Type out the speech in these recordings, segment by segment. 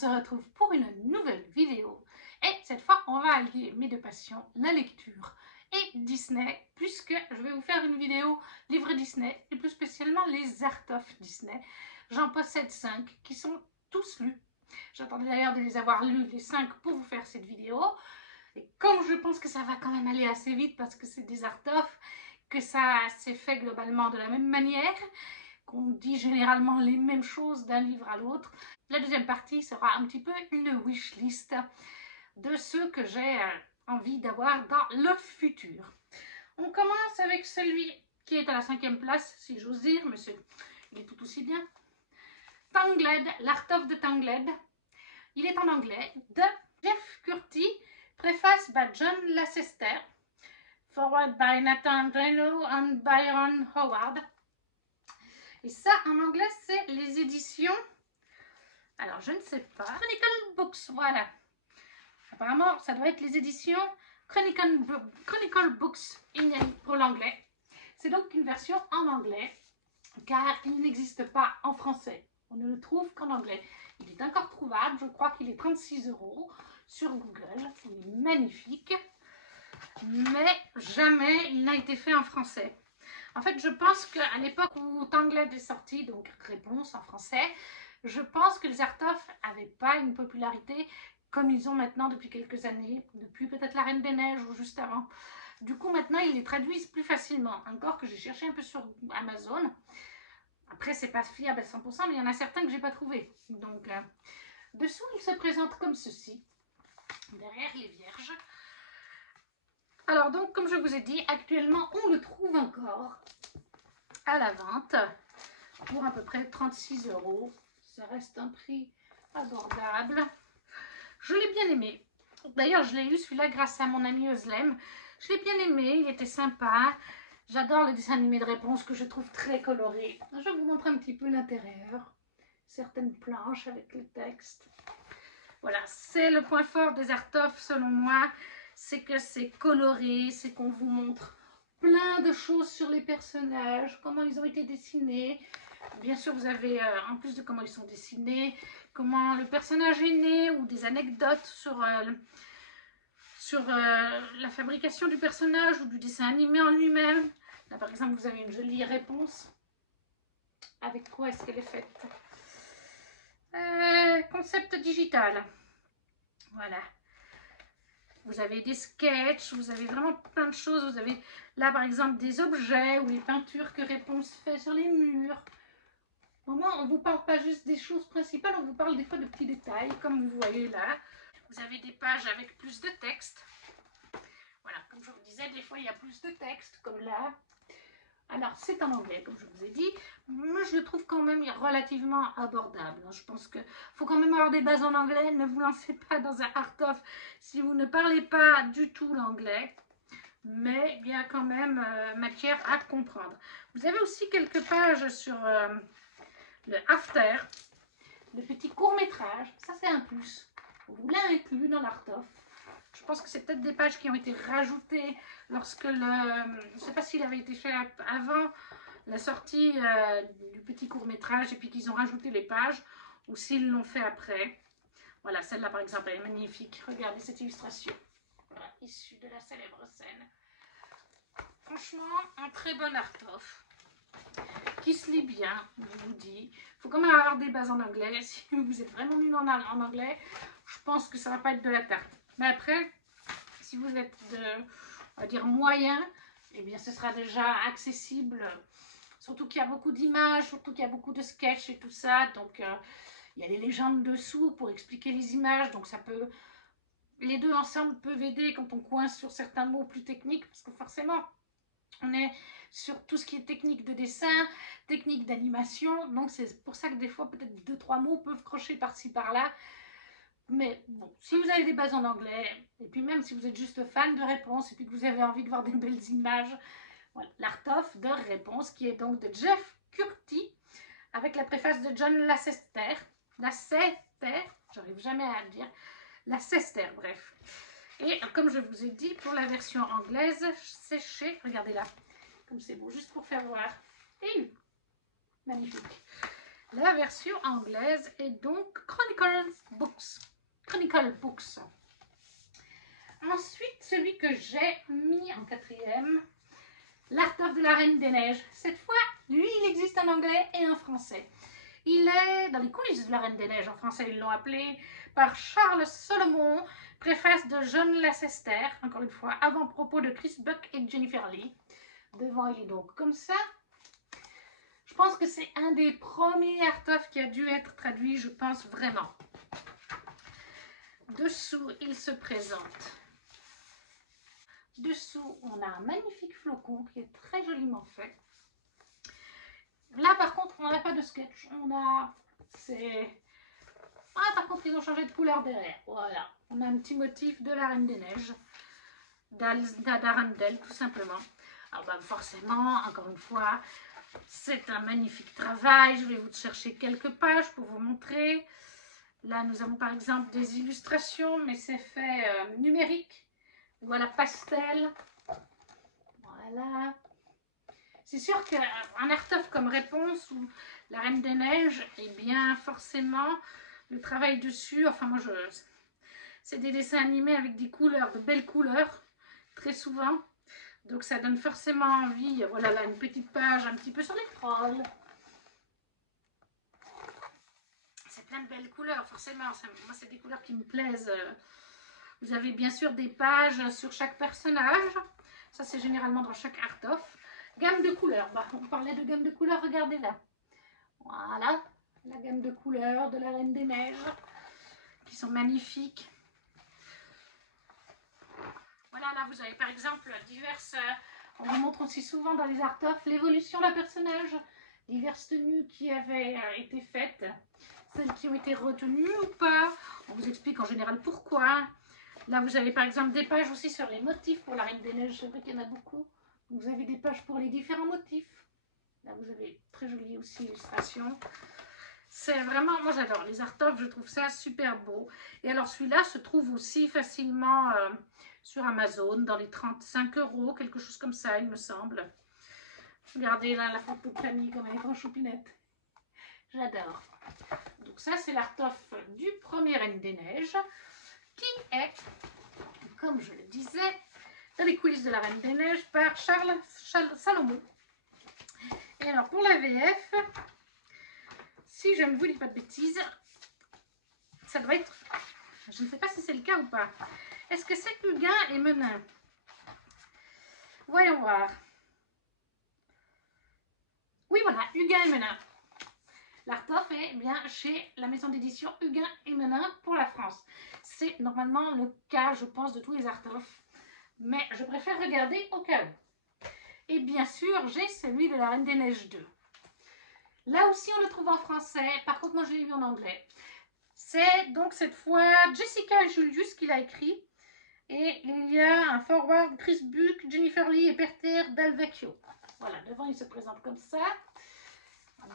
se retrouve pour une nouvelle vidéo. Et cette fois, on va allier mes deux passions, la lecture et Disney, puisque je vais vous faire une vidéo livre Disney, et plus spécialement les Art of Disney. J'en possède 5 qui sont tous lus. J'attendais d'ailleurs de les avoir lus, les 5, pour vous faire cette vidéo. Et comme je pense que ça va quand même aller assez vite, parce que c'est des Art of, que ça s'est fait globalement de la même manière, qu'on dit généralement les mêmes choses d'un livre à l'autre. La deuxième partie sera un petit peu une wish list de ceux que j'ai envie d'avoir dans le futur. On commence avec celui qui est à la 5e place, si j'ose dire, mais il est tout aussi bien. Tangled, l'Art of de Tangled. Il est en anglais, de Jeff Curtis, préface by John Lasseter, forward by Nathan Reno and Byron Howard. Et ça, en anglais, c'est les éditions... Alors, je ne sais pas. Chronicle Books, voilà. Apparemment, ça doit être les éditions Chronicle Books pour l'anglais. C'est donc une version en anglais, car il n'existe pas en français. On ne le trouve qu'en anglais. Il est encore trouvable, je crois qu'il est 36 € sur Google. Il est magnifique, mais jamais il n'a été fait en français. En fait, je pense qu'à l'époque où Tangled est sorti, donc Réponse en français, je pense que les Art of n'avaient pas une popularité comme ils ont maintenant depuis quelques années, depuis peut-être La Reine des Neiges ou juste avant. Du coup, maintenant, ils les traduisent plus facilement. Encore que j'ai cherché un peu sur Amazon. Après, c'est pas fiable à 100%, mais il y en a certains que j'ai pas trouvé. Donc, dessous, il se présente comme ceci, derrière les vierges. Alors donc, comme je vous ai dit, actuellement, on le trouve encore à la vente pour à peu près 36 €. Ça reste un prix abordable. Je l'ai bien aimé. D'ailleurs, je l'ai eu celui-là grâce à mon ami Özlem. Je l'ai bien aimé, il était sympa. J'adore le dessin animé de Réponse que je trouve très coloré. Je vous montre un petit peu l'intérieur. Certaines planches avec le texte. Voilà, c'est le point fort des Art of selon moi. C'est que c'est coloré, c'est qu'on vous montre plein de choses sur les personnages, comment ils ont été dessinés. Bien sûr, vous avez, en plus de comment ils sont dessinés, comment le personnage est né, ou des anecdotes sur la fabrication du personnage ou du dessin animé en lui-même. Là, par exemple, vous avez une jolie réponse. Avec quoi est-ce qu'elle est faite? Concept digital. Voilà. Vous avez des sketchs, vous avez vraiment plein de choses. Vous avez là par exemple des objets ou les peintures que Réponse fait sur les murs. Vraiment, on ne vous parle pas juste des choses principales, on vous parle des fois de petits détails, comme vous voyez là. Vous avez des pages avec plus de texte. Voilà, comme je vous disais, des fois il y a plus de texte, comme là. Alors, c'est en anglais, comme je vous ai dit. Moi, je le trouve quand même relativement abordable. Je pense qu'il faut quand même avoir des bases en anglais. Ne vous lancez pas dans un Art of si vous ne parlez pas du tout l'anglais. Mais il y a quand même matière à comprendre. Vous avez aussi quelques pages sur le After, le petit court-métrage. Ça, c'est un plus. Vous l'avez inclus dans l'Art of. Je pense que c'est peut-être des pages qui ont été rajoutées lorsque le... Je ne sais pas s'il avait été fait avant la sortie du petit court-métrage et puis qu'ils ont rajouté les pages ou s'ils l'ont fait après. Voilà, celle-là par exemple, elle est magnifique. Regardez cette illustration. Voilà, issue de la célèbre scène. Franchement, un très bon Art of qui se lit bien, je vous dis. Il faut quand même avoir des bases en anglais. Si vous êtes vraiment nul en anglais, je pense que ça ne va pas être de la tarte. Mais après, si vous êtes on va dire moyen, eh bien ce sera déjà accessible. Surtout qu'il y a beaucoup d'images, surtout qu'il y a beaucoup de sketchs et tout ça. Donc il y a les légendes dessous pour expliquer les images. Donc ça peut, les deux ensemble peuvent aider quand on coince sur certains mots plus techniques. Parce que forcément, on est sur tout ce qui est technique de dessin, technique d'animation. Donc c'est pour ça que des fois peut-être 2-3 mots peuvent crocher par-ci par-là. Mais bon, si vous avez des bases en anglais, et puis même si vous êtes juste fan de Réponse, et puis que vous avez envie de voir des belles images, voilà, l'Art of de Réponse, qui est donc de Jeff Curtis, avec la préface de John Lasseter, j'arrive jamais à le dire, Lasseter, bref. Et comme je vous ai dit, pour la version anglaise, c'est chez, regardez là, comme c'est beau, juste pour faire voir, et magnifique. La version anglaise est donc Chronicle Books. Ensuite, celui que j'ai mis en quatrième, l'Art of de la Reine des Neiges. Cette fois, lui, il existe en anglais et en français. Il est dans les coulisses de la Reine des Neiges, en français ils l'ont appelé, par Charles Solomon, préface de John Lasseter, encore une fois, avant-propos de Chris Buck et Jennifer Lee. Devant, il est donc comme ça. Je pense que c'est un des premiers art of qui a dû être traduit, je pense vraiment. Dessous, il se présente. Dessous, on a un magnifique flocon qui est très joliment fait. Là, par contre, on n'a pas de sketch. On a... Ah, par contre, ils ont changé de couleur derrière. Voilà. On a un petit motif de la Reine des Neiges. d'Arundel, tout simplement. Alors, bah, forcément, encore une fois, c'est un magnifique travail. Je vais vous chercher quelques pages pour vous montrer. Là, nous avons par exemple des illustrations, mais c'est fait numérique. Voilà, pastel. Voilà. C'est sûr qu'un art-of comme Réponse ou La Reine des Neiges, eh bien, forcément, le travail dessus, enfin, moi, c'est des dessins animés avec des couleurs, de belles couleurs, très souvent. Donc, ça donne forcément envie. Voilà, là, une petite page un petit peu sur les trolls. C'est plein de belles couleurs, forcément. Moi, c'est des couleurs qui me plaisent. Vous avez bien sûr des pages sur chaque personnage. Ça, c'est généralement dans chaque art-of. Gamme de couleurs. Bah, on parlait de gamme de couleurs, regardez là. Voilà, la gamme de couleurs de la Reine des Neiges, qui sont magnifiques. Voilà, là, vous avez par exemple diverses... on vous montre aussi souvent dans les art-of l'évolution d'un personnage, diverses tenues qui avaient été faites, celles qui ont été retenues ou pas. On vous explique en général pourquoi. Là, vous avez par exemple des pages aussi sur les motifs pour la Reine des Neiges. C'est vrai qu'il y en a beaucoup. Vous avez des pages pour les différents motifs. Là, vous avez très jolie aussi illustration. C'est vraiment, moi j'adore les art-of, je trouve ça super beau. Et alors celui-là se trouve aussi facilement sur Amazon, dans les 35 €, quelque chose comme ça, il me semble. Regardez là la photo de famille comme elle est en choupinette. J'adore. Donc ça, c'est l'art-of du premier Reine des Neiges, qui est, comme je le disais, dans les coulisses de la Reine des Neiges par Charles Salomon. Et alors pour la VF, si je ne vous dis pas de bêtises, ça doit être, je ne sais pas si c'est le cas ou pas. Est-ce que c'est Huguin et Menin? Voyons voir. Oui, voilà, Huguin et Menin. L'art-of est bien chez la maison d'édition Huguin et Menin pour la France. C'est normalement le cas, je pense, de tous les art-of. Mais je préfère regarder au cas où. Et bien sûr, j'ai celui de la Reine des Neiges 2. Là aussi, on le trouve en français. Par contre, moi, je l'ai lu en anglais. C'est donc cette fois Jessica Julius qui l'a écrit. Et il y a un forward Chris Buck, Jennifer Lee et Peter Dalvecchio. Voilà, devant, il se présente comme ça.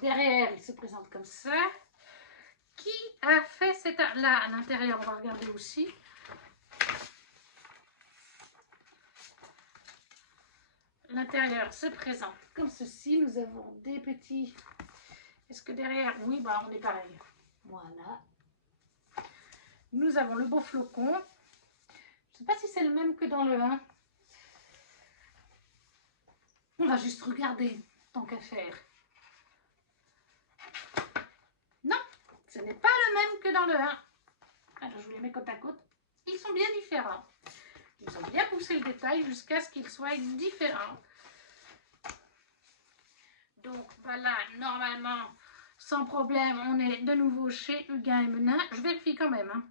Derrière, il se présente comme ça. Qui a fait cette... Là, à l'intérieur, on va regarder aussi. L'intérieur se présente comme ceci. Nous avons des petits... Est-ce que derrière... Oui, bah on est pareil. Voilà. Nous avons le beau flocon. Je ne sais pas si c'est le même que dans le 1. On va juste regarder, tant qu'à faire. Non, ce n'est pas le même que dans le 1. Alors, je vous les mets côte à côte. Ils sont bien différents. Ils ont bien poussé le détail jusqu'à ce qu'ils soient différents. Donc, voilà, normalement, sans problème, on est de nouveau chez Huguin et Menin. Je vérifie quand même. Hein.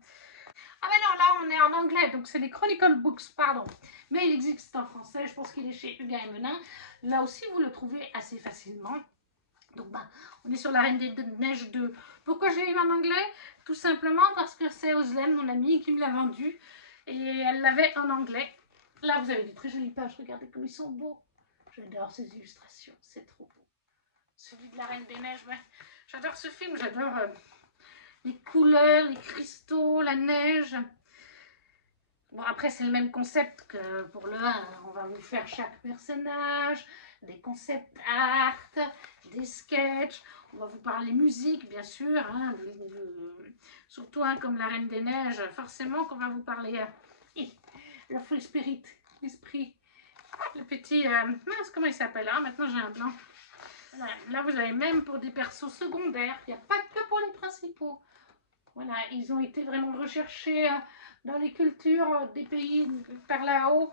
Ah mais non, là, on est en anglais, donc c'est les Chronicle Books, pardon. Mais il existe en français, je pense qu'il est chez Huguin et Menin. Là aussi, vous le trouvez assez facilement. Donc, bah, on est sur la Reine des Neiges 2. Pourquoi j'ai eu en anglais? Tout simplement parce que c'est Oslem, mon amie, qui me l'a vendu. Et elle l'avait en anglais. Là, vous avez des très jolies pages. Regardez comme ils sont beaux. J'adore ces illustrations. C'est trop beau. Celui de la Reine des Neiges, ouais. J'adore ce film. J'adore les couleurs, les cristaux, la neige. Bon, après, c'est le même concept que pour le 1. On va vous faire chaque personnage, des concept art, des sketchs. On va vous parler musique, bien sûr, hein, surtout hein, comme la Reine des Neiges, forcément qu'on va vous parler le free spirit, l'esprit, le petit, mince, comment il s'appelle, hein, maintenant j'ai un blanc. Voilà. Là, vous avez même pour des persos secondaires, il n'y a pas que pour les principaux. Voilà, ils ont été vraiment recherchés dans les cultures des pays par là-haut.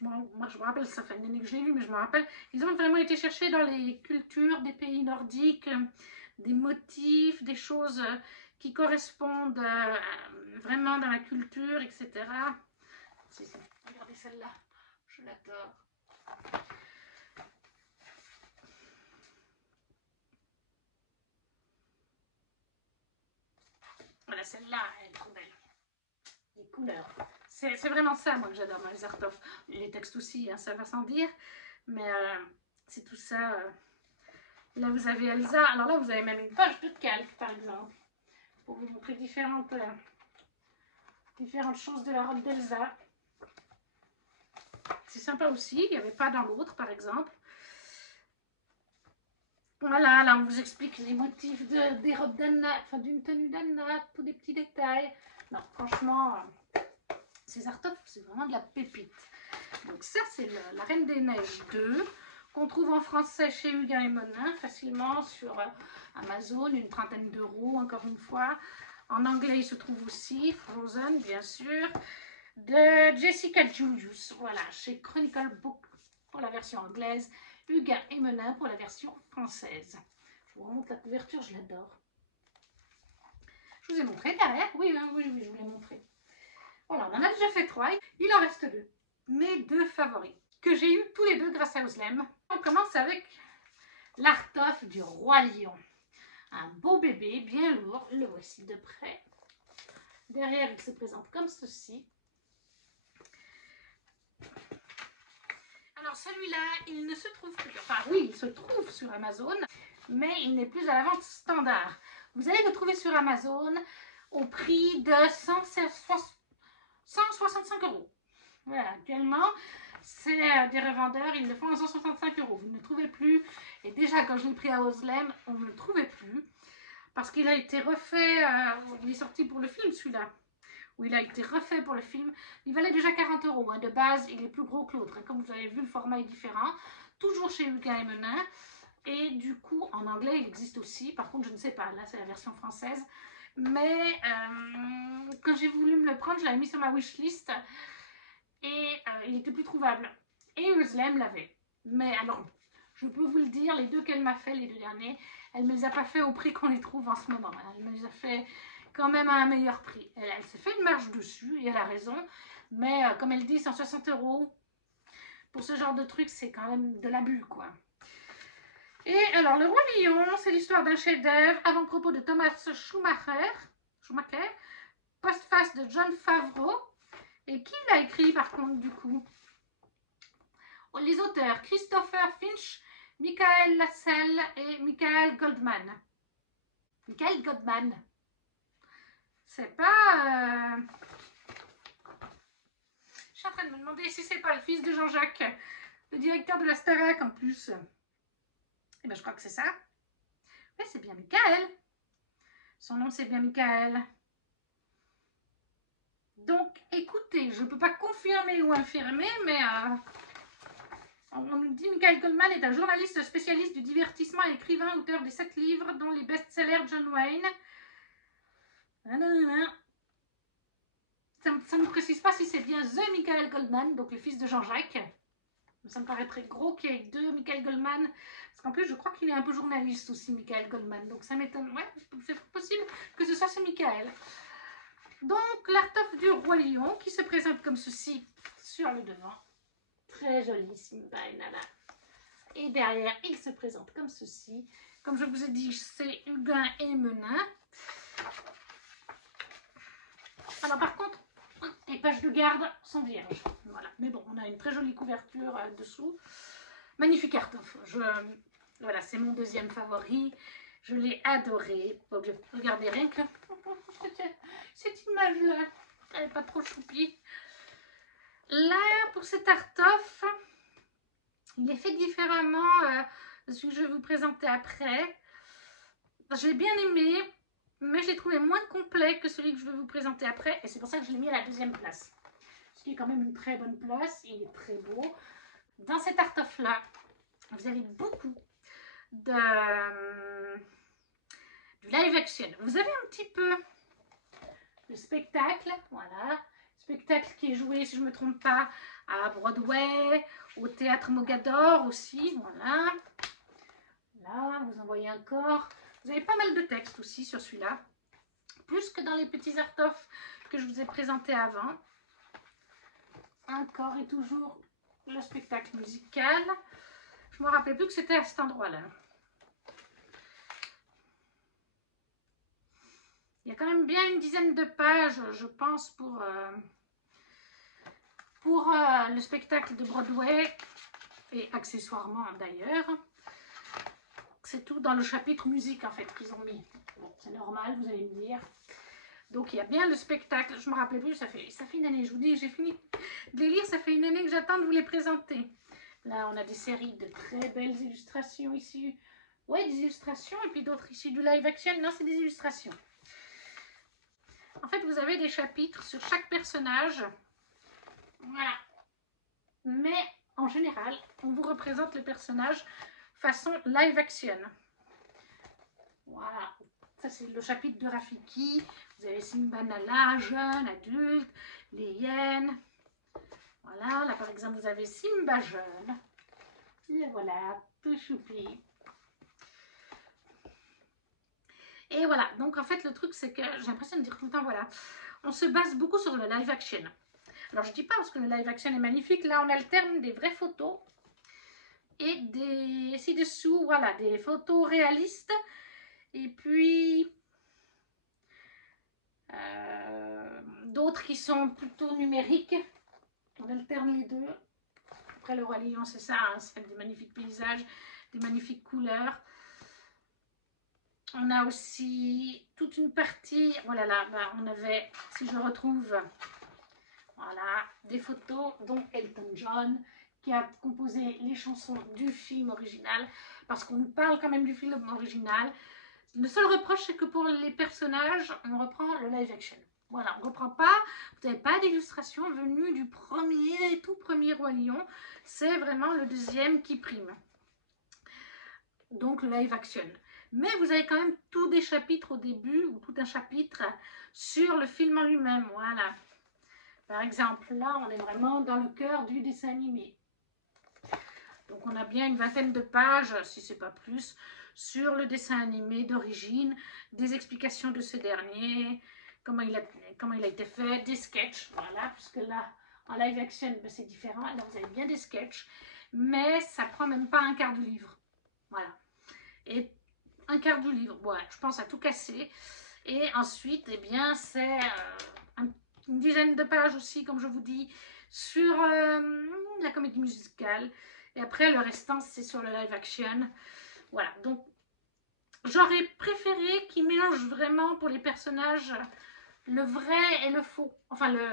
Moi, je me rappelle, ça fait une année que je l'ai lu, mais je me rappelle. Ils ont vraiment été cherchés dans les cultures des pays nordiques, des motifs, des choses qui correspondent vraiment dans la culture, etc. Regardez celle-là, je l'adore. Voilà, celle-là, elle est trop belle. Les couleurs. C'est vraiment ça, moi, que j'adore dans les art of. Les textes aussi, hein, ça va sans dire. Mais c'est tout ça. Là, vous avez Elsa. Alors là, vous avez même une page de calque, par exemple, pour vous montrer différentes choses de la robe d'Elsa. C'est sympa aussi. Il n'y avait pas dans l'autre, par exemple. Voilà, là, on vous explique les motifs des robes d'Anna, enfin d'une tenue d'Anna, tous des petits détails. Non, franchement, ces art of, c'est vraiment de la pépite. Donc ça, c'est la Reine des Neiges 2, qu'on trouve en français chez Huguin et Monin, facilement sur Amazon, une trentaine d'euros, encore une fois. En anglais, il se trouve aussi, Frozen, bien sûr, de Jessica Julius, voilà, chez Chronicle Book pour la version anglaise, Huguin et Menin pour la version française. Je vous remontre la couverture, je l'adore. Je vous ai montré derrière, oui, oui, je vous l'ai montré. Voilà, on en a déjà fait 3, il en reste 2. Mes 2 favoris, que j'ai eu tous les 2 grâce à Oslem. On commence avec l'Art of du Roi Lion. Un beau bébé, bien lourd, le voici de près. Derrière, il se présente comme ceci. Alors celui-là, il ne se trouve plus, enfin oui, il se trouve sur Amazon, mais il n'est plus à la vente standard. Vous allez le trouver sur Amazon au prix de 165 euros. Voilà, actuellement, c'est des revendeurs, ils le font à 165 euros. Vous ne le trouvez plus. Et déjà, quand je l'ai pris à Oslem, on ne le trouvait plus. Parce qu'il a été refait, il est sorti pour le film celui-là. Où il a été refait pour le film. Il valait déjà 40 euros. Hein. De base, il est plus gros que l'autre. Hein. Comme vous avez vu, le format est différent. Toujours chez Huguin et Menin. Et du coup, en anglais, il existe aussi. Par contre, je ne sais pas. Là, c'est la version française. Mais quand j'ai voulu me le prendre, je l'avais mis sur ma wishlist. Et il était plus trouvable. Et Oslem l'avait. Mais alors, je peux vous le dire, les 2 qu'elle m'a fait, les 2 derniers, elle ne me les a pas fait au prix qu'on les trouve en ce moment. Elle me les a fait quand même à un meilleur prix. Elle s'est fait une marge dessus, et elle a raison. Mais comme elle dit, 160 euros, pour ce genre de truc, c'est quand même de l'abus, quoi. Et alors, Le Roi Lion, c'est l'histoire d'un chef-d'œuvre, avant-propos de Thomas Schumacher, postface de Jon Favreau. Et qui l'a écrit, par contre, du coup? Les auteurs, Christopher Finch, Michael Lassell et Michael Goldman. Michael Goldman. C'est pas... Je suis en train de me demander si c'est pas le fils de Jean-Jacques, le directeur de la Starac en plus. Eh bien, je crois que c'est ça. Oui, c'est bien Michael. Son nom, c'est bien Michael. Donc, écoutez, je ne peux pas confirmer ou infirmer, mais on nous dit Michael Goldman est un journaliste spécialiste du divertissement et écrivain, auteur des 7 livres, dont les best-sellers John Wayne. Ça ne précise pas si c'est bien The Michael Goldman, donc le fils de Jean-Jacques. Ça me paraît très gros qu'il y ait 2 Michael Goldman. Parce qu'en plus, je crois qu'il est un peu journaliste aussi, Michael Goldman. Donc ça m'étonne. Ouais, c'est possible que ce soit ce Michael. Donc, l'Art of du Roi Lion qui se présente comme ceci sur le devant. Très joli, Simba et Nala. Et derrière, il se présente comme ceci. Comme je vous ai dit, c'est Huguin et Menin. Alors par contre, les pages de garde sont vierges. Voilà. Mais bon, on a une très jolie couverture dessous. Magnifique art of. Voilà, c'est mon 2e favori. Je l'ai adoré. Regardez rien que cette image-là. Elle n'est pas trop choupie. Là, pour cet art of, Il est fait différemment de celui que je vais vous présenter après. Je l'ai bien aimé, mais je l'ai trouvé moins complet que celui que je vais vous présenter après. Et c'est pour ça que je l'ai mis à la deuxième place. Ce qui est quand même une très bonne place. Il est très beau. Dans cet art of là, vous avez beaucoup du live action. Vous avez un petit peu le spectacle, voilà. Spectacle qui est joué, si je ne me trompe pas, à Broadway, au théâtre Mogador aussi, voilà. Là, vous en voyez encore. Vous avez pas mal de textes aussi sur celui-là. Plus que dans les petits art of que je vous ai présentés avant. Encore et toujours le spectacle musical. Je ne me rappelais plus que c'était à cet endroit-là. Il y a quand même bien une dizaine de pages, je pense, pour le spectacle de Broadway et accessoirement d'ailleurs. C'est tout dans le chapitre musique en fait qu'ils ont mis. Bon, c'est normal, vous allez me dire. Donc il y a bien le spectacle. Je me rappelais plus, ça fait une année. Je vous dis, j'ai fini de les lire, ça fait une année que j'attends de vous les présenter. Là, on a des séries de très belles illustrations ici. Ouais, des illustrations et puis d'autres ici du live action. Non, c'est des illustrations. En fait, vous avez des chapitres sur chaque personnage. Voilà. Mais en général, on vous représente le personnage façon live action. Voilà. Ça, c'est le chapitre de Rafiki. Vous avez Simba Nala, jeune, adulte, les hyènes. Voilà. Là, par exemple, vous avez Simba jeune. Et voilà, tout choupi. Et voilà. Donc, en fait, le truc, c'est que j'ai l'impression de dire tout le temps, voilà. On se base beaucoup sur le live action. Alors, je dis pas parce que le live action est magnifique. Là, on alterne des vraies photos et des ci-dessous, voilà, des photos réalistes. Et puis, d'autres qui sont plutôt numériques. On alterne les deux. Après, le Roi Lion, c'est ça, hein, c'est des magnifiques paysages, des magnifiques couleurs. On a aussi toute une partie, voilà, là, bah, on avait, si je retrouve, voilà, des photos dont Elton John, qui a composé les chansons du film original, parce qu'on nous parle quand même du film original. Le seul reproche, c'est que pour les personnages, on reprend le live action. Voilà, on ne reprend pas, vous n'avez pas d'illustration venue du tout premier Roi Lion. C'est vraiment le deuxième qui prime. Donc le live action. Mais vous avez quand même tous des chapitres au début, ou tout un chapitre sur le film en lui-même. Voilà. Par exemple, là, on est vraiment dans le cœur du dessin animé. Donc on a bien une vingtaine de pages, si ce n'est pas plus, sur le dessin animé d'origine, des explications de ce dernier, comment il a été fait, des sketchs, voilà, puisque là, en live action, ben, c'est différent. Là, vous avez bien des sketchs, mais ça prend même pas un quart du livre. Voilà. Et un quart du livre, ouais, je pense à tout casser. Et ensuite, eh bien, c'est une dizaine de pages aussi, comme je vous dis, sur la comédie musicale. Et après, le restant, c'est sur le live action. Voilà, donc j'aurais préféré qu'ils mélangent vraiment pour les personnages le vrai et le faux. Enfin, le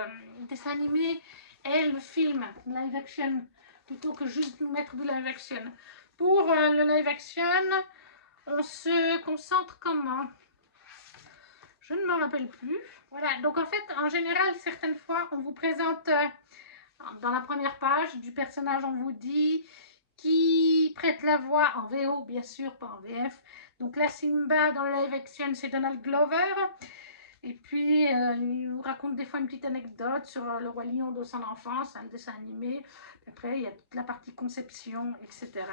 dessin animé et le film live action, plutôt que juste nous mettre du live action. Pour le live action, on se concentre comment? Je ne me rappelle plus. Voilà, donc en fait, en général, certaines fois, on vous présente dans la première page du personnage, on vous dit qui prête la voix en VO, bien sûr, pas en VF. Donc là, Simba, dans le live action, c'est Donald Glover. Et puis, il vous raconte des fois une petite anecdote sur le Roi Lion de son enfance, un dessin animé. Après, il y a toute la partie conception, etc.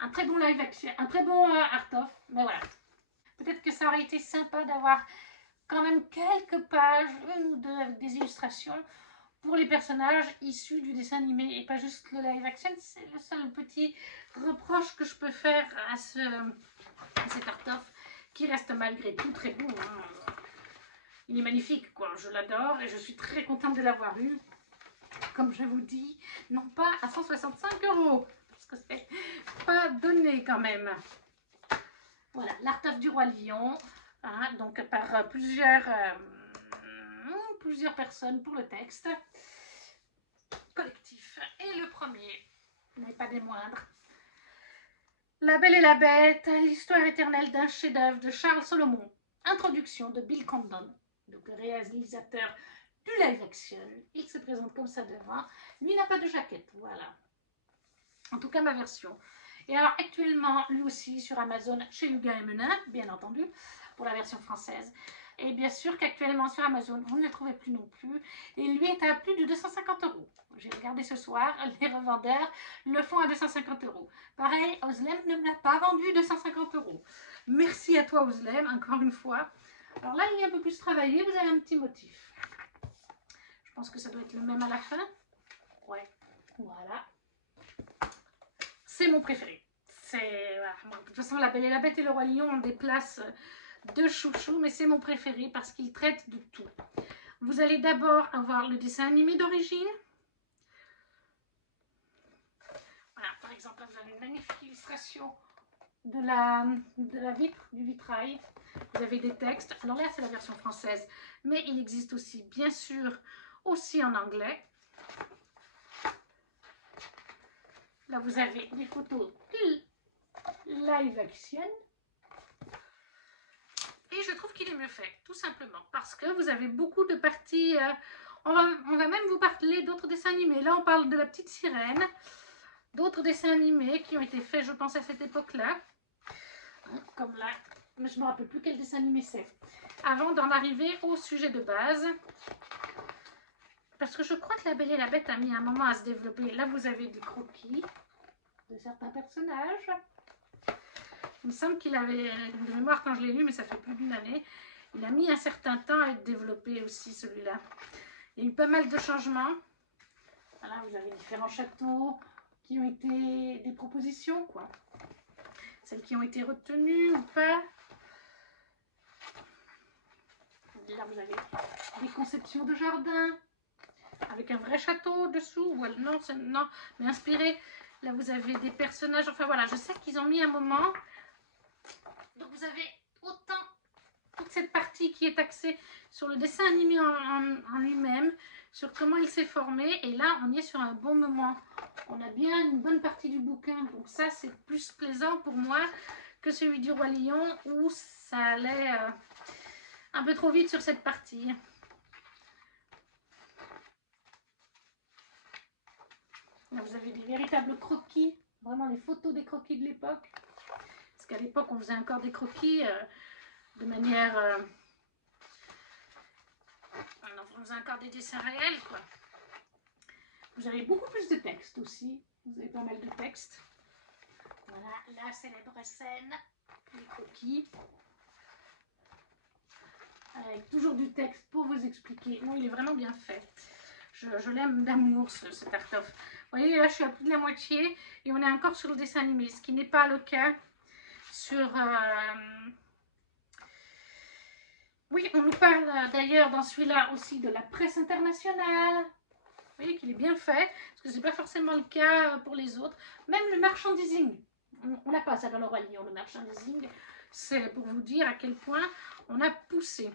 Un très bon live action, un très bon art of, mais voilà. Peut-être que ça aurait été sympa d'avoir quand même quelques pages, une ou deux, avec des illustrations pour les personnages issus du dessin animé et pas juste le live action. C'est le seul petit reproche que je peux faire à cet art of qui reste malgré tout très beau. Hein. Il est magnifique, quoi. Je l'adore et je suis très contente de l'avoir eu. Comme je vous dis, non pas à 165 €, parce que c'est pas donné quand même. Voilà, l'art of du Roi Lion, hein, donc par plusieurs personnes pour le texte collectif. Et le premier, mais pas des moindres. La Belle et la Bête, l'histoire éternelle d'un chef-d'œuvre de Charles Solomon. Introduction de Bill Condon, donc le réalisateur du live action. Il se présente comme ça devant. Lui n'a pas de jaquette, voilà. En tout cas, ma version. Et alors, actuellement, lui aussi sur Amazon, chez Yuga et Menin, bien entendu, pour la version française. Et bien sûr qu'actuellement sur Amazon, vous ne le trouvez plus non plus. Et lui est à plus de 250 €. J'ai regardé ce soir, les revendeurs le font à 250 €. Pareil, Ozlem ne me l'a pas vendu 250 €. Merci à toi, Ozlem, encore une fois. Alors là, il est un peu plus travaillé, vous avez un petit motif. Je pense que ça doit être le même à la fin. Ouais, voilà. C'est mon préféré. Voilà. Bon, de toute façon, La Belle et la Bête et le Roi Lion ont des places de chouchou, mais c'est mon préféré parce qu'il traite de tout. Vous allez d'abord avoir le dessin animé d'origine. Voilà, par exemple, vous avez une magnifique illustration de la vitre, du vitrail. Vous avez des textes. Alors là, c'est la version française, mais il existe aussi, bien sûr, aussi en anglais. Là, vous avez des photos live action. Et je trouve qu'il est mieux fait, tout simplement, parce que vous avez beaucoup de parties. On va même vous parler d'autres dessins animés. Là, on parle de La Petite Sirène, d'autres dessins animés qui ont été faits, je pense, à cette époque-là. Comme là, mais je ne me rappelle plus quel dessin animé c'est. Avant d'en arriver au sujet de base. Parce que je crois que La Belle et la Bête a mis un moment à se développer. Là, vous avez des croquis de certains personnages. Il me semble qu'il avait, de mémoire quand je l'ai lu, mais ça fait plus d'une année, il a mis un certain temps à être développé aussi, celui-là. Il y a eu pas mal de changements. Voilà, vous avez différents châteaux qui ont été des propositions, quoi. Celles qui ont été retenues ou pas. Là, vous avez des conceptions de jardin avec un vrai château dessous. Ou non, non, mais inspiré. Là, vous avez des personnages. Enfin, voilà, je sais qu'ils ont mis un moment. Donc, vous avez autant toute cette partie qui est axée sur le dessin animé en lui-même, sur comment il s'est formé. Et là, on y est sur un bon moment. On a bien une bonne partie du bouquin. Donc ça, c'est plus plaisant pour moi que celui du Roi Lion où ça allait un peu trop vite sur cette partie. Là, vous avez des véritables croquis, vraiment les photos des croquis de l'époque. Parce qu'à l'époque, on faisait encore des croquis de manière... on faisait encore des dessins réels, quoi. Vous avez beaucoup plus de texte aussi. Vous avez pas mal de texte. Voilà, la célèbre scène, les croquis. Avec toujours du texte pour vous expliquer. Non, il est vraiment bien fait. Je l'aime d'amour, cet art-of. Vous voyez, là, je suis à plus de la moitié et on est encore sur le dessin animé, ce qui n'est pas le cas sur... Oui, on nous parle d'ailleurs dans celui-là aussi de la presse internationale. Vous voyez qu'il est bien fait, parce que ce n'est pas forcément le cas pour les autres. Même le merchandising, on n'a pas ça dans le Roi Lion, le merchandising. C'est pour vous dire à quel point on a poussé.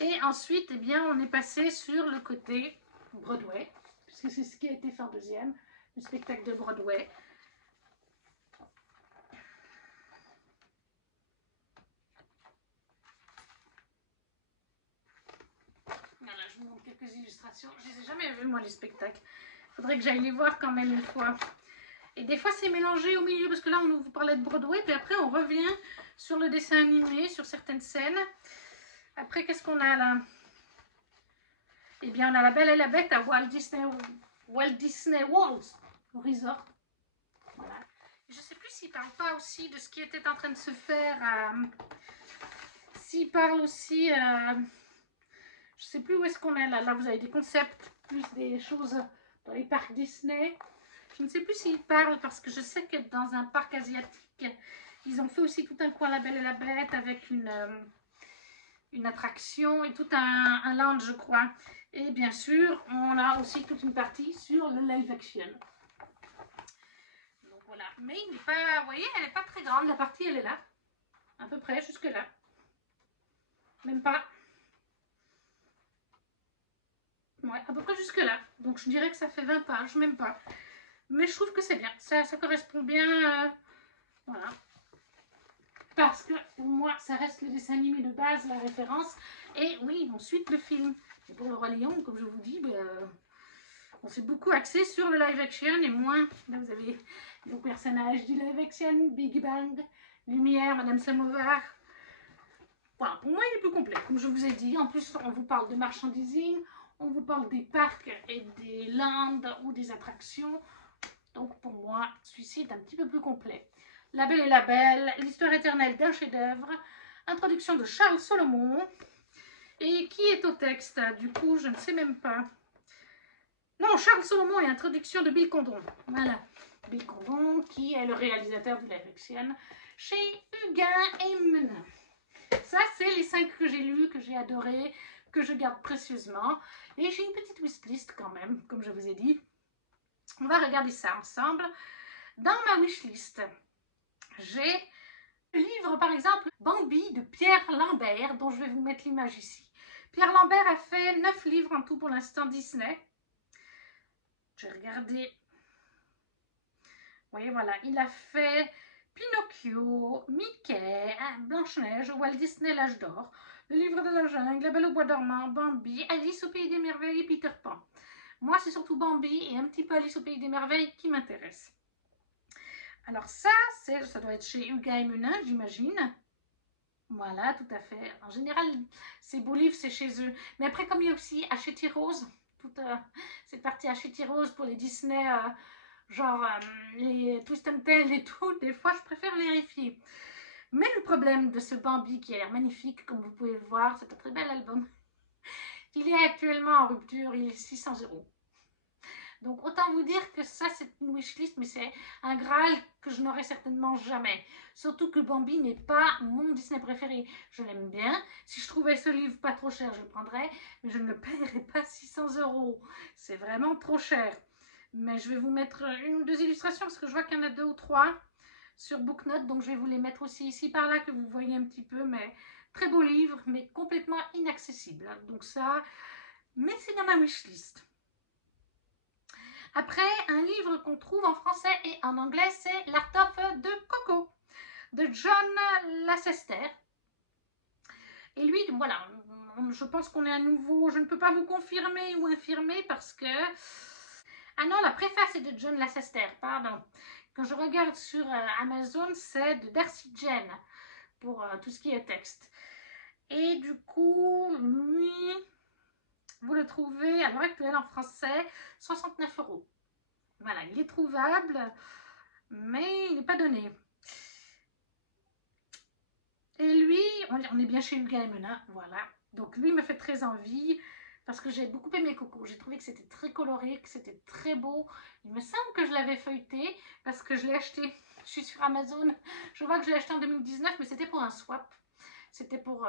Et ensuite, eh bien, on est passé sur le côté Broadway, puisque c'est ce qui a été fait en deuxième, le spectacle de Broadway. Voilà, je vous montre quelques illustrations. Je ne les ai jamais vues, moi, les spectacles. Il faudrait que j'aille les voir quand même une fois. Et des fois, c'est mélangé au milieu, parce que là, on vous parlait de Broadway, puis après, on revient sur le dessin animé, sur certaines scènes. Après, qu'est-ce qu'on a là? Eh bien, on a La Belle et la Bête à Walt Disney World Resort. Voilà. Je ne sais plus s'il ne parle pas aussi de ce qui était en train de se faire. S'il parle aussi... je ne sais plus où est-ce qu'on est là. Là, vous avez des concepts, plus des choses dans les parcs Disney. Je ne sais plus s'il parle, parce que je sais que dans un parc asiatique, ils ont fait aussi tout un coin La Belle et la Bête avec une attraction et tout un lounge, je crois. Et bien sûr, on a aussi toute une partie sur le live action. Donc voilà. Mais il n'est pas, vous voyez, elle n'est pas très grande. La partie, elle est là. À peu près, jusque là. Même pas. Ouais, à peu près jusque là. Donc je dirais que ça fait 20 pages, même pas. Mais je trouve que c'est bien, ça correspond bien, voilà. Parce que pour moi, ça reste le dessin animé de base, la référence. Et oui, ensuite le film. Et pour le Roi Lion, comme je vous dis, on s'est beaucoup axé sur le live action et moins. Là, vous avez vos personnages du live action, Big Bang, Lumière, Madame Samovar. Voilà, pour moi, il est plus complet, comme je vous ai dit. En plus, on vous parle de merchandising, on vous parle des parcs et des landes ou des attractions. Donc, pour moi, celui-ci est un petit peu plus complet. La Belle et la Belle, l'histoire éternelle d'un chef-d'œuvre, introduction de Charles Solomon. Et qui est au texte? Du coup, je ne sais même pas. Non, Charles Solomon et introduction de Bill Condon. Voilà. Bill Condon, qui est le réalisateur de live action chez Huguin et Menin. Ça, c'est les 5 que j'ai lus, que j'ai adorés, que je garde précieusement. Et j'ai une petite wishlist quand même, comme je vous ai dit. On va regarder ça ensemble. Dans ma wishlist, j'ai le livre, par exemple, Bambi de Pierre Lambert, dont je vais vous mettre l'image ici. Pierre Lambert a fait 9 livres en tout pour l'instant Disney. J'ai regardé. Vous voyez, voilà, il a fait Pinocchio, Mickey, Blanche-Neige, Walt Disney, l'âge d'or, Le livre de la jungle, La Belle au bois dormant, Bambi, Alice au pays des merveilles et Peter Pan. Moi, c'est surtout Bambi et un petit peu Alice au pays des merveilles qui m'intéressent. Alors ça doit être chez Huguin et Menin, j'imagine. Voilà, tout à fait. En général, ces beaux livres, c'est chez eux. Mais après, comme il y a aussi Hachette Rose, toute cette partie Hachette Rose pour les Disney, genre les Twist and Tales et tout, des fois, je préfère vérifier. Mais le problème de ce Bambi, qui a l'air magnifique, comme vous pouvez le voir, c'est un très bel album, il est actuellement en rupture, il est 600 €. Donc autant vous dire que ça c'est une wishlist, mais c'est un Graal que je n'aurai certainement jamais. Surtout que Bambi n'est pas mon Disney préféré. Je l'aime bien. Si je trouvais ce livre pas trop cher, je le prendrais. Mais je ne le paierais pas 600 €. C'est vraiment trop cher. Mais je vais vous mettre une ou deux illustrations parce que je vois qu'il y en a 2 ou 3 sur Booknote. Donc je vais vous les mettre aussi ici par là que vous voyez un petit peu. Mais très beau livre, mais complètement inaccessible. Donc ça, mais c'est dans ma wishlist. Après, un livre qu'on trouve en français et en anglais, c'est L'Art of de Coco, de John Lasseter. Et lui, voilà, je pense qu'on est à nouveau, je ne peux pas vous confirmer ou infirmer parce que... Ah non, la préface est de John Lasseter, pardon. Quand je regarde sur Amazon, c'est de Darcy Jen pour tout ce qui est texte. Et du coup, lui, vous le trouvez à l'heure actuelle en français, 69 €. Voilà, il est trouvable, mais il n'est pas donné. Et lui, on est bien chez Huguin et Menin, voilà. Donc lui me fait très envie, parce que j'ai beaucoup aimé Coco. J'ai trouvé que c'était très coloré, que c'était très beau. Il me semble que je l'avais feuilleté, parce que je l'ai acheté, je suis sur Amazon. Je vois que je l'ai acheté en 2019, mais c'était pour un swap. C'était pour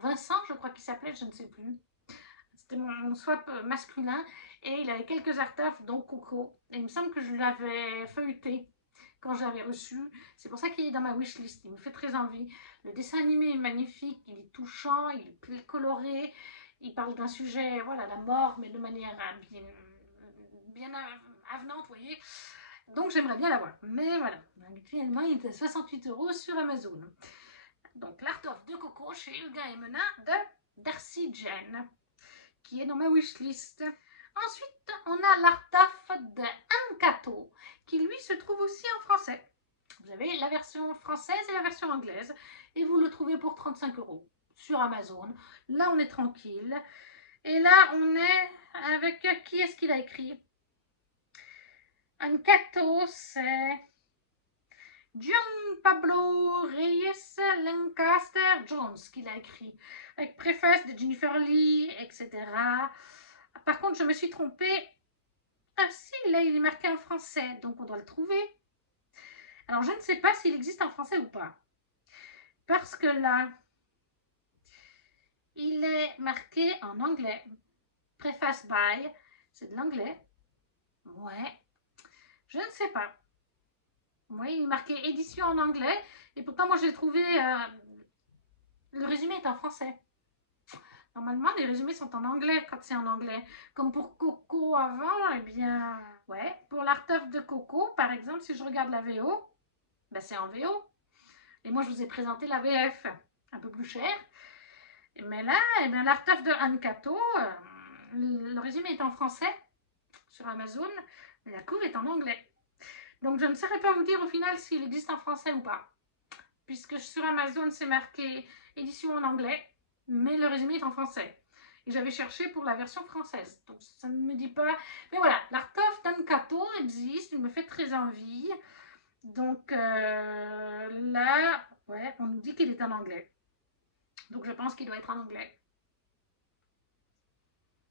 Vincent, je crois qu'il s'appelait, je ne sais plus. C'était mon swap masculin. Et il avait quelques artefacts, dont Coco. Et il me semble que je l'avais feuilleté quand je l'avais reçu. C'est pour ça qu'il est dans ma wishlist. Il me fait très envie. Le dessin animé est magnifique, il est touchant, il est coloré. Il parle d'un sujet, voilà, la mort, mais de manière bien avenante, vous voyez. Donc j'aimerais bien l'avoir. Mais voilà, actuellement il est à 68 € sur Amazon. Donc l'Art of de Coco chez Huguin et Menin de Darcy Jen, qui est dans ma wishlist. Ensuite, on a l'Art of de Ankato, qui lui se trouve aussi en français. Vous avez la version française et la version anglaise, et vous le trouvez pour 35 € sur Amazon. Là, on est tranquille. Et là, on est avec... Qui est-ce qu'il a écrit? Ankato, c'est John Pablo Reyes Lancaster Jones qui l'a écrit, avec préface de Jennifer Lee, etc. Par contre, je me suis trompée. Ah si, là, il est marqué en français, donc on doit le trouver. Alors, je ne sais pas s'il existe en français ou pas. Parce que là, il est marqué en anglais. Préface by, c'est de l'anglais. Ouais, je ne sais pas. Oui, il est marqué édition en anglais. Et pourtant, moi, j'ai trouvé... le résumé est en français. Normalement, les résumés sont en anglais quand c'est en anglais. Comme pour Coco avant, eh bien, ouais. Pour l'Art of de Coco, par exemple, si je regarde la VO, ben c'est en VO. Et moi, je vous ai présenté la VF, un peu plus cher. Mais là, eh bien, l'Art of de Ankato, le résumé est en français sur Amazon, mais la couve est en anglais. Donc, je ne saurais pas vous dire au final s'il existe en français ou pas. Puisque sur Amazon, c'est marqué édition en anglais, mais le résumé est en français. Et j'avais cherché pour la version française. Donc, ça ne me dit pas. Mais voilà, l'Art of d'Ankato existe, il me fait très envie. Donc, là, ouais, on nous dit qu'il est en anglais. Donc, je pense qu'il doit être en anglais.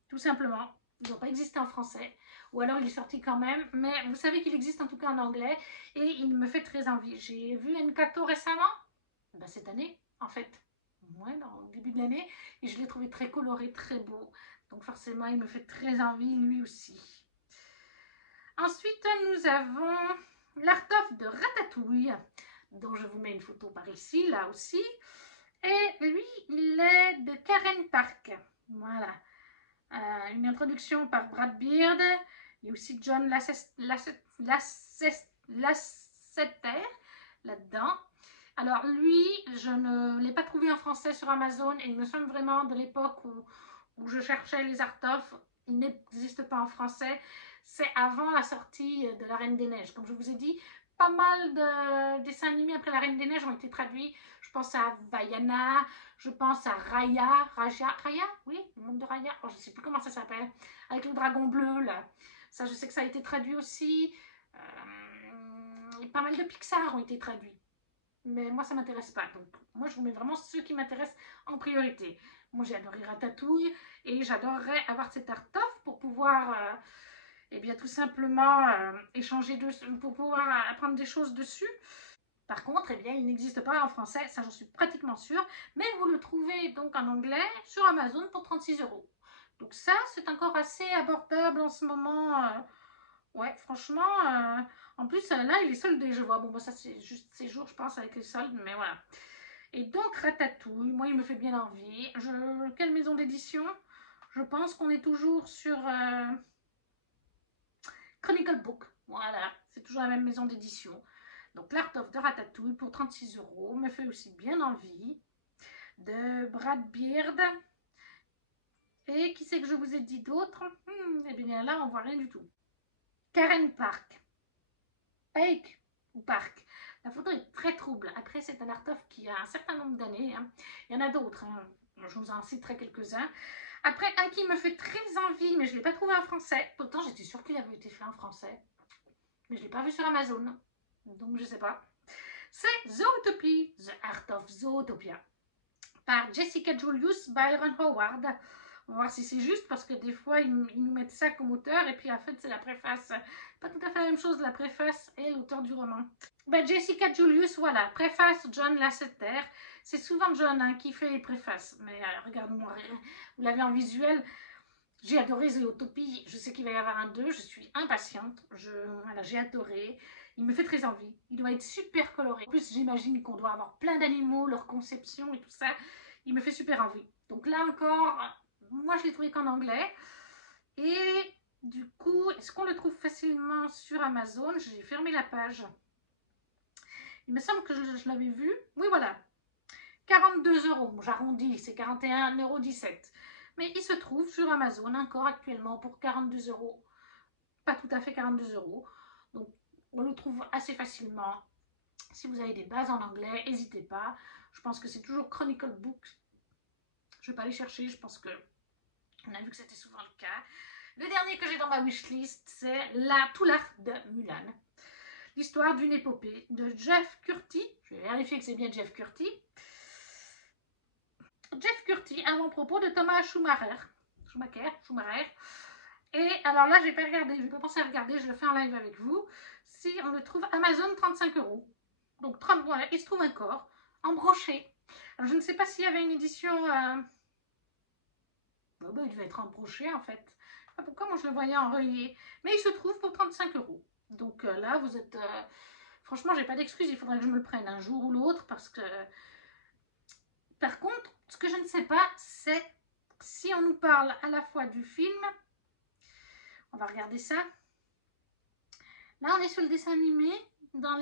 Tout simplement. Il ne doit pas exister en français. Ou alors il est sorti quand même. Mais vous savez qu'il existe en tout cas en anglais. Et il me fait très envie. J'ai vu Encanto récemment. Ben, cette année, en fait. Ouais, dans le début de l'année. Et je l'ai trouvé très coloré, très beau. Donc forcément, il me fait très envie, lui aussi. Ensuite, nous avons l'Art of de Ratatouille. Dont je vous mets une photo par ici, là aussi. Et lui, il est de Karen Park. Voilà. Une introduction par Brad Beard. Il y a aussi John Lasseter là-dedans. Alors lui, je ne l'ai pas trouvé en français sur Amazon et il me semble vraiment de l'époque où je cherchais les art of, il n'existe pas en français. C'est avant la sortie de La Reine des Neiges. Comme je vous ai dit, pas mal de dessins animés après La Reine des Neiges ont été traduits. Je pense à Vaiana, je pense à Raya, oui, le monde de Raya, oh, je ne sais plus comment ça s'appelle, avec le dragon bleu, là. Ça, je sais que ça a été traduit aussi. Pas mal de Pixar ont été traduits. Mais moi, ça ne m'intéresse pas. Donc, moi, je vous mets vraiment ceux qui m'intéressent en priorité. Moi, j'ai adoré Ratatouille et j'adorerais avoir cet art of pour pouvoir, eh bien, tout simplement échanger, pour pouvoir apprendre des choses dessus. Par contre, eh bien, il n'existe pas en français, ça j'en suis pratiquement sûre, mais vous le trouvez donc en anglais sur Amazon pour 36 €. Donc ça, c'est encore assez abordable en ce moment. Ouais, franchement, en plus, là, il est soldé, je vois. Bon, bah, ça, c'est juste ces jours, je pense, avec les soldes, mais voilà. Et donc, Ratatouille, moi, il me fait bien envie. Quelle maison d'édition? Je pense qu'on est toujours sur Chronicle Book. Voilà, c'est toujours la même maison d'édition. Donc, l'Art of de Ratatouille pour 36 € me fait aussi bien envie. De Brad Beard. Et qui c'est que je vous ai dit d'autres? Eh bien là, on voit rien du tout. Karen Park. Pike ou Park. La photo est très trouble. Après, c'est un art of qui a un certain nombre d'années. Hein. Il y en a d'autres. Hein. Je vous en citerai quelques-uns. Après, un qui me fait très envie, mais je ne l'ai pas trouvé en français. Pourtant, j'étais sûre qu'il avait été fait en français. Mais je ne l'ai pas vu sur Amazon. Donc, je ne sais pas. C'est Zootopie, The Art of Zootopia. Par Jessica Julius, Byron Howard. On va voir si c'est juste parce que des fois ils nous mettent ça comme auteur et puis en fait c'est la préface. Pas tout à fait la même chose, la préface et l'auteur du roman. Ben, Jessica Julius, voilà, préface John Lasseter. C'est souvent John hein, qui fait les préfaces. Mais regarde-moi, vous l'avez en visuel. J'ai adoré Zootopie. Je sais qu'il va y avoir un 2. Je suis impatiente. Voilà, j'ai adoré. Il me fait très envie. Il doit être super coloré. En plus, j'imagine qu'on doit avoir plein d'animaux, leur conception et tout ça. Il me fait super envie. Donc là encore, moi je l'ai trouvé qu'en anglais. Et du coup, est-ce qu'on le trouve facilement sur Amazon? J'ai fermé la page. Il me semble que je l'avais vu. Oui, voilà. 42 €. J'arrondis, c'est 41,17 €. Mais il se trouve sur Amazon encore actuellement pour 42 €. Pas tout à fait 42 €. Donc, on le trouve assez facilement. Si vous avez des bases en anglais, n'hésitez pas. Je pense que c'est toujours Chronicle Books. Je ne vais pas aller chercher, je pense que on a vu que c'était souvent le cas. Le dernier que j'ai dans ma wishlist, c'est Tout l'art de Mulan. L'histoire d'une épopée de Jeff Curtis. Je vais vérifier que c'est bien Jeff Curtis. Jeff Curtis, avant-propos de Thomas Schumacher. Et alors là, je n'ai pas regardé, je n'ai pas pensé à regarder, je le fais en live avec vous. Si on le trouve Amazon, 35 €. Donc, voilà, il se trouve encore en brochet. Alors, je ne sais pas s'il y avait une édition... il devait être en brochet en fait. Ah, pourquoi moi je le voyais en relié? Mais il se trouve pour 35 €. Donc là, vous êtes... Franchement, j'ai pas d'excuse, il faudrait que je me le prenne un jour ou l'autre parce que... Par contre, ce que je ne sais pas, c'est si on nous parle à la fois du film, on va regarder ça. Là, on est sur le dessin animé, dans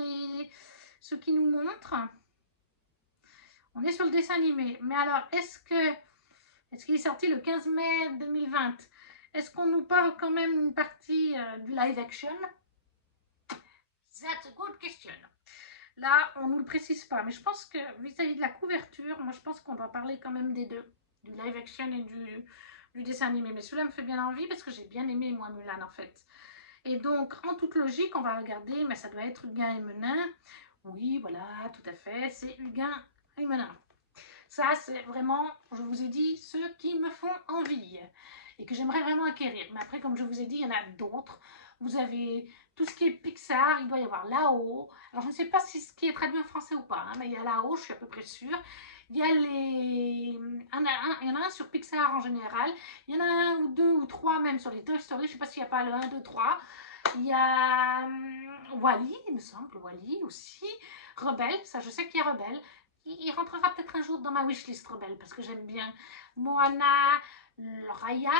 ce qui nous montre. On est sur le dessin animé. Mais alors, est-ce qu'il est sorti le 15 mai 2020? Est-ce qu'on nous parle quand même une partie du live action? That's a good question. Là, on ne nous le précise pas. Mais je pense que vis-à-vis de la couverture, moi, je pense qu'on doit parler quand même des deux. Du live action et du dessin animé. Mais celui-là me fait bien envie parce que j'ai bien aimé, moi, Mulan, en fait. Et donc, en toute logique, on va regarder, mais ça doit être Huguin et Menin. Oui, voilà, tout à fait, c'est Huguin et Menin. Ça, c'est vraiment, je vous ai dit, ceux qui me font envie et que j'aimerais vraiment acquérir. Mais après, comme je vous ai dit, il y en a d'autres. Vous avez tout ce qui est Pixar, il doit y avoir là-haut. Alors, je ne sais pas si ce qui est traduit en français ou pas, hein, mais il y a là-haut, je suis à peu près sûre. Il y a il y en a un sur Pixar en général. Il y en a un ou deux ou trois même sur les Toy Story. Je ne sais pas s'il n'y a pas le 1, 2, 3. Il y a Wall-E, il me semble, Wall-E aussi. Rebelle, ça je sais qu'il y a Rebelle. Il rentrera peut-être un jour dans ma wishlist Rebelle parce que j'aime bien. Moana, Raya,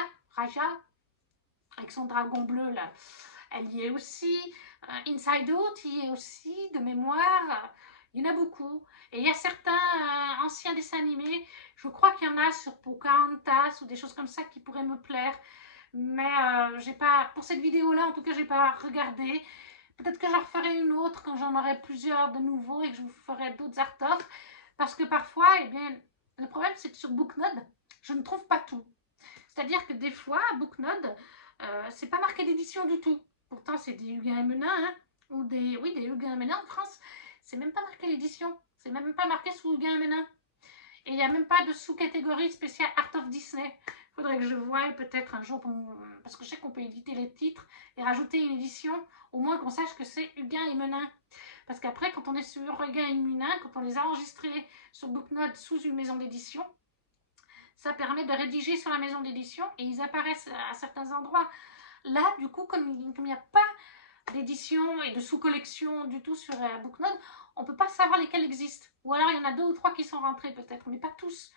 avec son dragon bleu là, elle y est aussi. Inside Out, il y est aussi, de mémoire. Il y en a beaucoup. Et il y a certains anciens dessins animés, je crois qu'il y en a sur Pocahontas ou des choses comme ça qui pourraient me plaire. Mais j'ai pas, pour cette vidéo-là, en tout cas, j'ai pas regardé. Peut-être que j'en referai une autre quand j'en aurai plusieurs de nouveaux et que je vous ferai d'autres art-of. Parce que parfois, eh bien, le problème, c'est que sur Booknode, je ne trouve pas tout. C'est-à-dire que des fois, Booknode, c'est pas marqué d'édition du tout. Pourtant, c'est des Huguin et Menin, hein, ou des Huguin et Menin en France. C'est même pas marqué l'édition. C'est même pas marqué sous Huguin et Menin. Et il n'y a même pas de sous-catégorie spéciale Art of Disney. Il faudrait que je voie peut-être un jour, parce que je sais qu'on peut éditer les titres et rajouter une édition, au moins qu'on sache que c'est Huguin et Menin. Parce qu'après, quand on est sur Huguin et Menin, quand on les a enregistrés sur Booknode sous une maison d'édition, ça permet de rédiger sur la maison d'édition et ils apparaissent à certains endroits. Là, du coup, comme il n'y a pas d'édition et de sous-collection du tout sur Booknode, on ne peut pas savoir lesquels existent. Ou alors, il y en a 2 ou 3 qui sont rentrés peut-être, mais pas tous.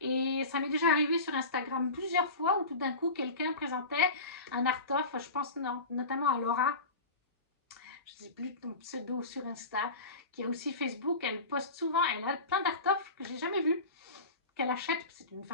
Et ça m'est déjà arrivé sur Instagram plusieurs fois où tout d'un coup, quelqu'un présentait un art-of, je pense notamment à Laura, je ne sais plus ton pseudo sur Insta, qui a aussi Facebook, elle poste souvent, elle a plein d'art-of que j'ai jamais vu, qu'elle achète, c'est une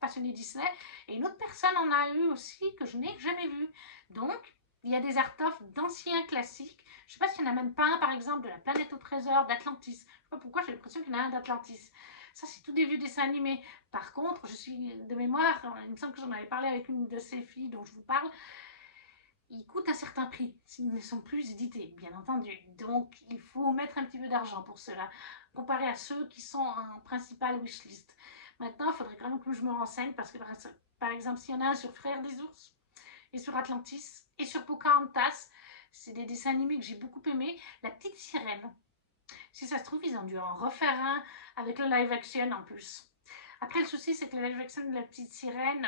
passionnée Disney, et une autre personne en a eu aussi que je n'ai jamais vu. Donc, il y a des art-of d'anciens classiques. Je ne sais pas s'il n'y en a même pas un, par exemple, de La Planète au Trésor, d'Atlantis. Je ne sais pas pourquoi, j'ai l'impression qu'il y en a un d'Atlantis. Ça, c'est tout des vieux dessins animés. Par contre, je suis de mémoire, il me semble que j'en avais parlé avec une de ces filles dont je vous parle, ils coûtent un certain prix s'ils ne sont plus édités, bien entendu. Donc, il faut mettre un petit peu d'argent pour cela, comparé à ceux qui sont en principal wishlist. Maintenant, il faudrait quand même que je me renseigne, parce que, par exemple, s'il y en a un sur Frères des ours, et sur Atlantis, et sur Pocahontas, c'est des dessins animés que j'ai beaucoup aimés. La Petite Sirène, si ça se trouve, ils ont dû en refaire un avec le live action en plus. Après, le souci, c'est que le live action de La Petite Sirène,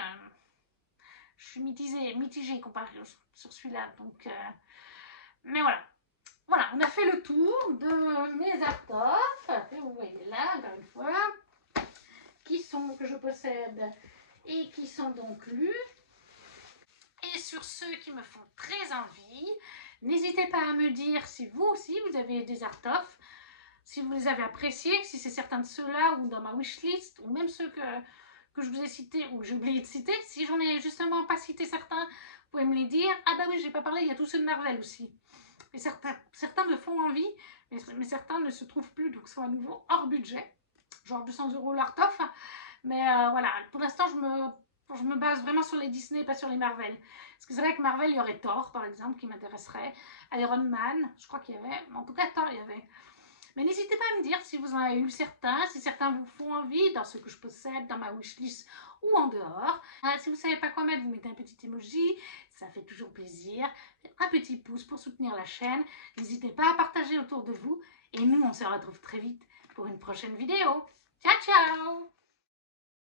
je suis mitigée comparé sur celui-là. Donc, mais voilà. Voilà, on a fait le tour de mes art-of, que vous voyez là, encore une fois, que je possède et qui sont donc lus. Et sur ceux qui me font très envie, n'hésitez pas à me dire si vous aussi vous avez des art-of, si vous les avez appréciés, si c'est certains de ceux-là ou dans ma wishlist, ou même ceux que je vous ai cités ou que j'ai oublié de citer. Si j'en ai justement pas cité certains, vous pouvez me les dire. Ah bah oui, j'ai pas parlé, il y a tous ceux de Marvel aussi. Et certains me font envie, mais certains ne se trouvent plus, donc sont à nouveau hors budget. Genre 200 € l'art-of. Mais voilà, pour l'instant, je me base vraiment sur les Disney, pas sur les Marvel. Parce que c'est vrai que Marvel, il y aurait Thor, par exemple, qui m'intéresserait. Iron Man, je crois qu'il y avait. En tout cas, Thor, il y avait. Mais n'hésitez pas à me dire si vous en avez eu certains, si certains vous font envie, dans ce que je possède, dans ma wishlist ou en dehors. Si vous ne savez pas quoi mettre, vous mettez un petit emoji, ça fait toujours plaisir. Un petit pouce pour soutenir la chaîne. N'hésitez pas à partager autour de vous. Et nous, on se retrouve très vite pour une prochaine vidéo. Ciao, ciao!